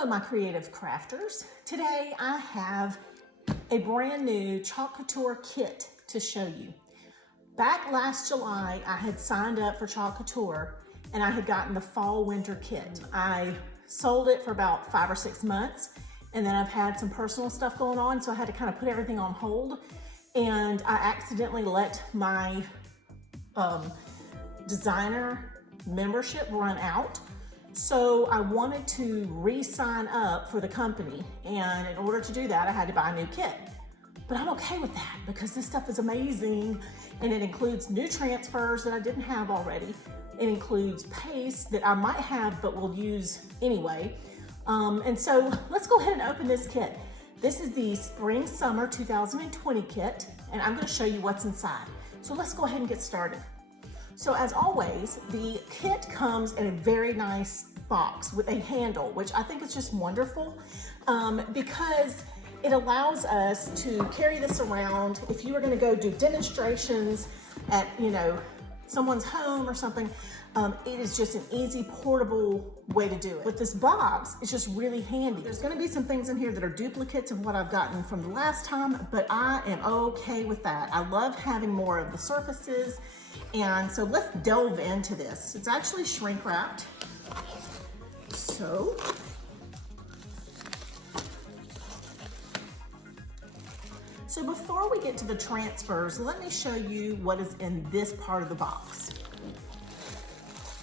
Hello, my creative crafters. Today I have a brand new Chalk Couture kit to show you. Back last July, I had signed up for Chalk Couture and I had gotten the fall winter kit. I sold it for about 5 or 6 months, and then I've had some personal stuff going on, so I had to kind of put everything on hold, and I accidentally let my designer membership run out. So I wanted to re-sign up for the company, and in order to do that, I had to buy a new kit. But I'm okay with that because this stuff is amazing, and it includes new transfers that I didn't have already. It includes paste that I might have but will use anyway. And so let's go ahead and open this kit. This is the Spring Summer 2020 kit, and I'm going to show you what's inside. So let's go ahead and get started. So as always, the kit comes in a very nice box with a handle, which I think is just wonderful because it allows us to carry this around. If you were going to go do demonstrations at, someone's home or something, it is just an easy portable way to do it. With this box, it's just really handy. There's going to be some things in here that are duplicates of what I've gotten from the last time, but I am okay with that. I love having more of the surfaces. And so let's delve into this. It's actually shrink wrapped. So before we get to the transfers, let me show you what is in this part of the box.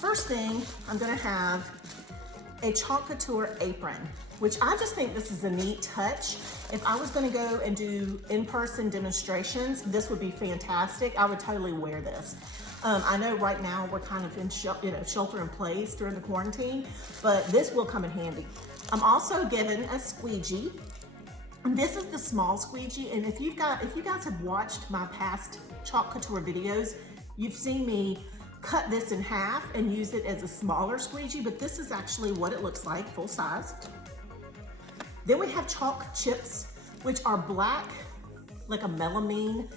First thing, I'm gonna have a Chalk Couture apron, which I just think this is a neat touch. If I was gonna go and do in-person demonstrations, this would be fantastic. I would totally wear this. I know right now we're kind of in shelter in place during the quarantine, but this will come in handy. I'm also given a squeegee. This is the small squeegee, and if you guys have watched my past Chalk Couture videos, you've seen me cut this in half and use it as a smaller squeegee, but this is actually what it looks like, full size. Then we have chalk chips, which are black, like a melamine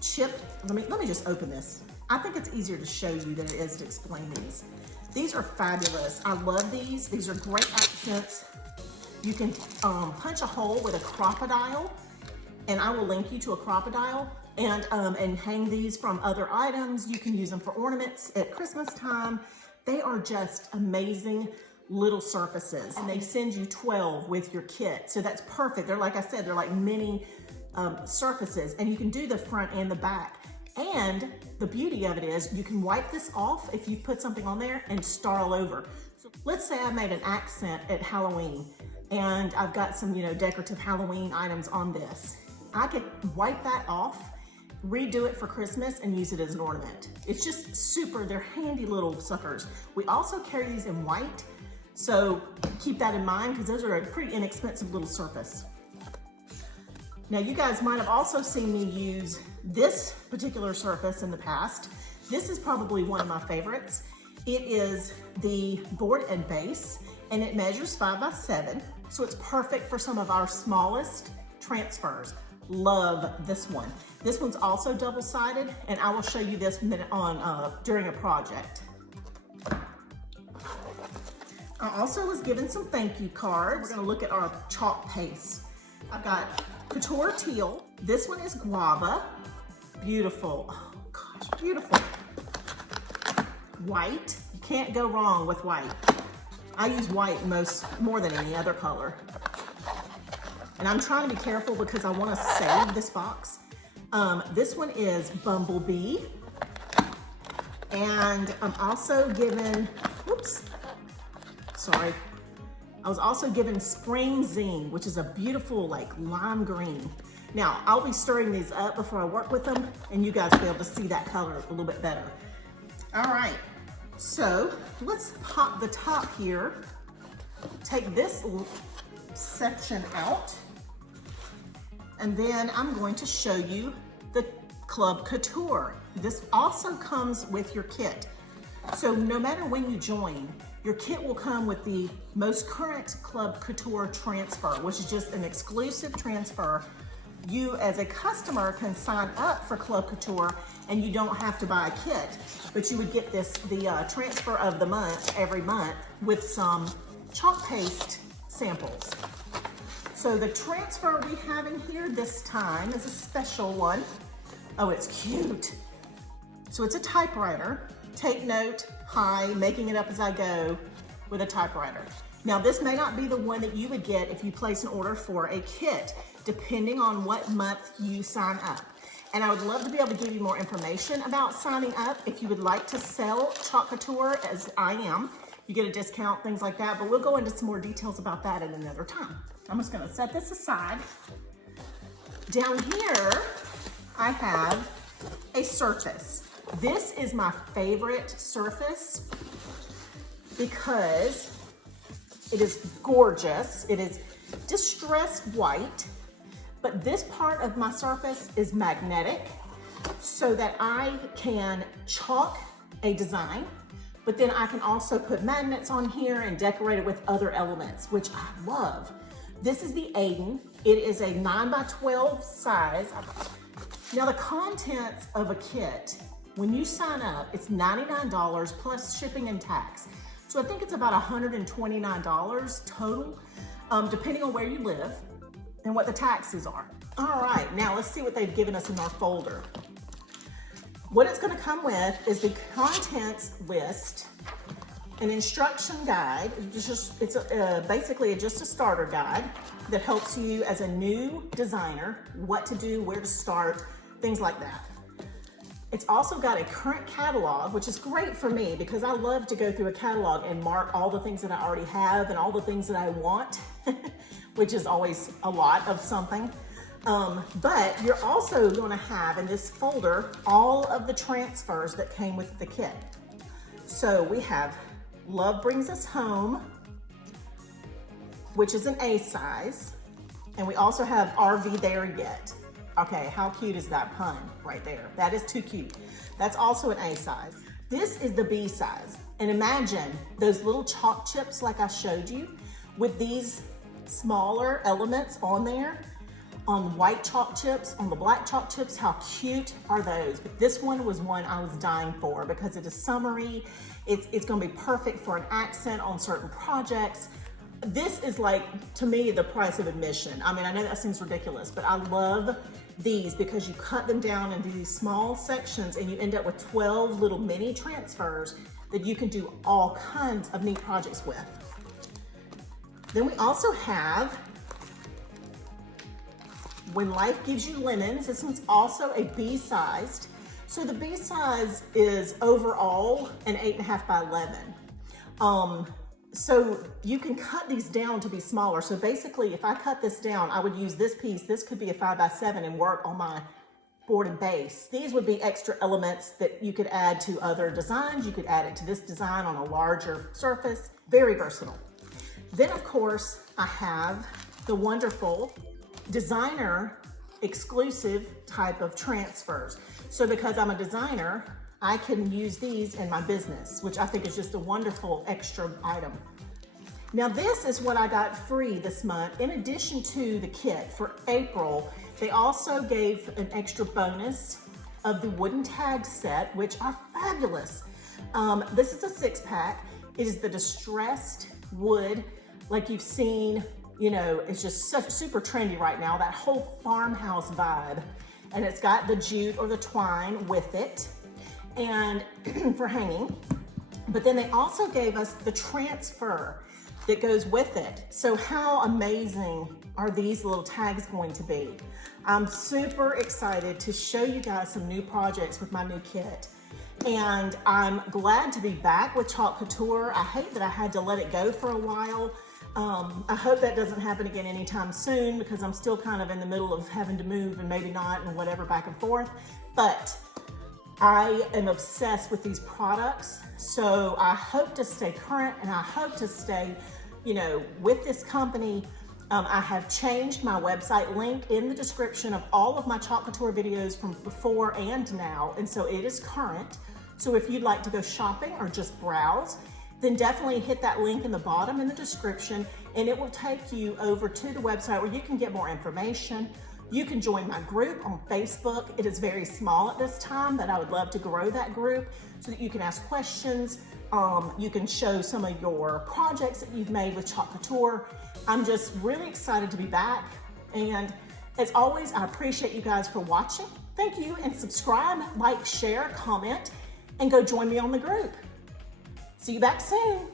chip. Let me just open this. I think it's easier to show you than it is to explain these. These are fabulous. I love these. These are great accents. You can punch a hole with a crocodile, and I will link you to a crocodile, and hang these from other items. You can use them for ornaments at Christmas time. They are just amazing little surfaces, and they send you 12 with your kit. So that's perfect. They're, like I said, they're like mini surfaces, and you can do the front and the back. And the beauty of it is you can wipe this off if you put something on there and start all over. So let's say I made an accent at Halloween, and I've got some, decorative Halloween items on this. I could wipe that off, redo it for Christmas, and use it as an ornament. It's just super, they're handy little suckers. We also carry these in white, so keep that in mind because those are a pretty inexpensive little surface. Now you guys might have also seen me use this particular surface in the past. This is probably one of my favorites. It is the board and base, and it measures 5 by 7, so it's perfect for some of our smallest transfers. Love this one. This one's also double-sided, and I will show you this during a project. I also was given some thank you cards. We're gonna look at our chalk paste. I've got Couture Teal. This one is Guava. Beautiful, oh gosh, beautiful. White, you can't go wrong with white. I use white more than any other color. And I'm trying to be careful because I want to save this box. This one is Bumblebee. And I'm also given, I was also given Spring Zine, which is a beautiful like lime green. Now, I'll be stirring these up before I work with them, and you guys will be able to see that color a little bit better. All right, so let's pop the top here. Take this section out. And then I'm going to show you the Club Couture. This also comes with your kit. So no matter when you join, your kit will come with the most current Club Couture transfer, which is just an exclusive transfer. You as a customer can sign up for Club Couture and you don't have to buy a kit, but you would get the transfer of the month every month with some chalk paste samples. So the transfer we have in here this time is a special one. Oh, it's cute. So it's a typewriter. Take note, hi, making it up as I go with a typewriter. Now this may not be the one that you would get if you place an order for a kit, depending on what month you sign up. And I would love to be able to give you more information about signing up. If you would like to sell Chalk Couture, as I am, you get a discount, things like that, but we'll go into some more details about that at another time. I'm just gonna set this aside. Down here, I have a surface. This is my favorite surface because it is gorgeous. It is distressed white, but this part of my surface is magnetic so that I can chalk a design, but then I can also put magnets on here and decorate it with other elements, which I love. This is the Aiden. It is a 9x12 size. Now the contents of a kit, when you sign up, it's $99 plus shipping and tax. So I think it's about $129 total, depending on where you live and what the taxes are. All right, now let's see what they've given us in our folder. What it's gonna come with is the contents list, an instruction guide. It's basically just a starter guide that helps you as a new designer, what to do, where to start, things like that. It's also got a current catalog, which is great for me because I love to go through a catalog and mark all the things that I already have and all the things that I want, which is always a lot of something. But you're also gonna have in this folder all of the transfers that came with the kit. So we have Love Brings Us Home, which is an A size. And we also have RV There Yet. Okay, how cute is that pun right there? That is too cute. That's also an A size. This is the B size. And imagine those little chalk chips like I showed you with these smaller elements on there, on the white chalk chips, on the black chalk chips. How cute are those? But this one was one I was dying for because it is summery. It's gonna be perfect for an accent on certain projects. This is like, to me, the price of admission. I mean, I know that seems ridiculous, but I love these because you cut them down into these small sections and you end up with 12 little mini transfers that you can do all kinds of neat projects with. Then we also have When Life Gives You Lemons. This one's also a B-sized. So the B size is overall an 8.5 by 11. So you can cut these down to be smaller. So basically, if I cut this down, I would use this piece. This could be a 5 by 7 and work on my board and base. These would be extra elements that you could add to other designs. You could add it to this design on a larger surface. Very versatile. Then of course, I have the wonderful designer exclusive type of transfers. So because I'm a designer, I can use these in my business, which I think is just a wonderful extra item. Now this is what I got free this month. In addition to the kit for April, they also gave an extra bonus of the wooden tag set, which are fabulous. This is a 6-pack. It is the distressed wood, like you've seen, you know, it's just such super trendy right now, that whole farmhouse vibe. And it's got the jute or the twine with it, and for hanging. But then they also gave us the transfer that goes with it. So how amazing are these little tags going to be? I'm super excited to show you guys some new projects with my new kit. And I'm glad to be back with Chalk Couture. I hate that I had to let it go for a while. I hope that doesn't happen again anytime soon because I'm still kind of in the middle of having to move and maybe not and whatever back and forth. But I am obsessed with these products. So I hope to stay current and I hope to stay, you know, with this company. I have changed my website link in the description of all of my Chalk Couture videos from before and now. And so it is current. So if you'd like to go shopping or just browse, then definitely hit that link in the bottom in the description and it will take you over to the website where you can get more information. You can join my group on Facebook. It is very small at this time, but I would love to grow that group so that you can ask questions. You can show some of your projects that you've made with Chalk Couture. I'm just really excited to be back. And as always, I appreciate you guys for watching. Thank you, and subscribe, like, share, comment, and go join me on the group. See you back soon.